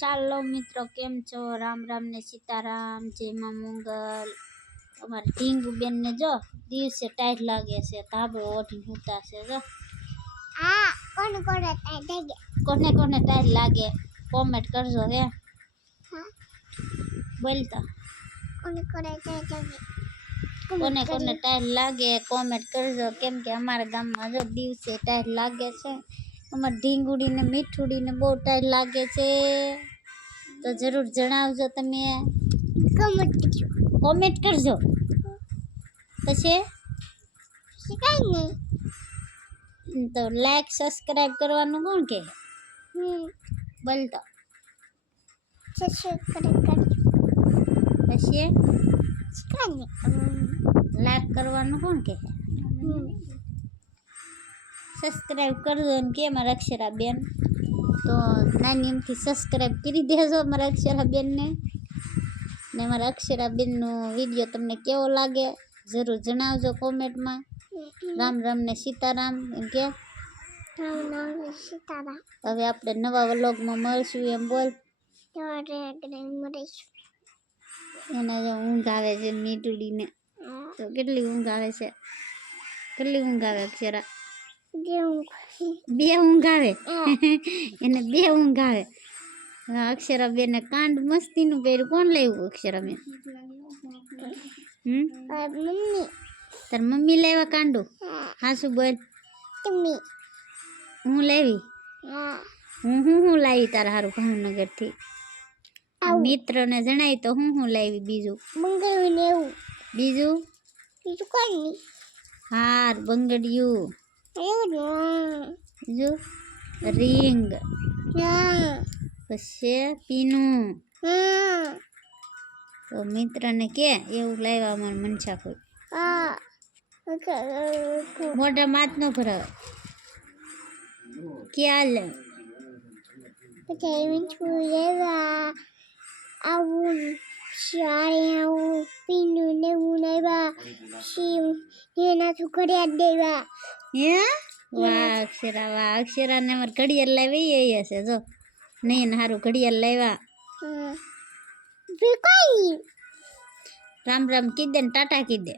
ચાલો મિત્રો, કેમ છો? રામ રામ ને સીતારામ, જય માં મંગલ. અમારે ઢીંગુ બેન ને જો દિવસે ટાઈટ લાગે છે, ધાબો ઓઢી સૂતા છે. જો કોને કોને ટાઈટ લાગે કોમેન્ટ કરજો. હે બોલતા કોને કોને ટાઈટ લાગે કોમેન્ટ કરજો, કેમ કે અમારા ગામમાં જો દિવસે ટાઈટ લાગે છે. અમારે ઢીંગુડી ને મીઠુડી ને બહુ ટાઈટ લાગે છે, તો જરૂર જણાવજો. તમે કોમેન્ટ કરજો. પછી તો લાઈક સબસ્ક્રાઇબ કરવાનું કોણ કે બોલતો પછી લાઈક કરવાનું કોણ કે સબસ્ક્રાઇબ કરજો એમ કે મારા અક્ષરાબેન. તો નાની એમથી સબસ્ક્રાઇબ કરી દેજો મારા અક્ષરાબેનને. ને મારા અક્ષરાબેનનો વિડીયો તમને કેવો લાગે જરૂર જણાવજો કોમેન્ટમાં. રામ રામ ને સીતારામ એમ કે. હવે આપણે નવા વ્લોગમાં મળશું એમ બોલ. એના જો ઊંઘ આવે છે મીઠુડીને, તો કેટલી ઊંઘ આવે છે, કેટલી ઊંઘ આવે અક્ષરા? બે ઊંઘ આવે એને, બે ઊંઘ આવે. અક્ષરા બેન ને કાંડ મસ્તીનું પહેર્યું કોણ લાવ્યું અક્ષરા બેન? તાર મમ્મી લાવ્યા કાંડું? હાસુ બોલ. હું લાવી? હું લાવી તારા હારું ભાવનગર થી? મિત્રને જણાય તો હું લાવી બીજું? બીજું હાર બંગડિયું, બીજું રીંગ, પછી પીનું. તો મિત્રને કે એવું લાવ્યા અમારે મનસા કોઈ. મોઢા માત ન ભરાવે ક્યાં લે. આવું શાળે આવું પીનું ને હું લાવ્યા એના તો ઘડિયાળ દેવા. હે વાહ અક્ષરા, વાહ અક્ષરા ને અમારે ઘડિયાળ લાવી એ હશે. જો નહીં હારું ઘડિયાળ લાવ્યા. રામ રામ કીધે ને ટાટા કીધે.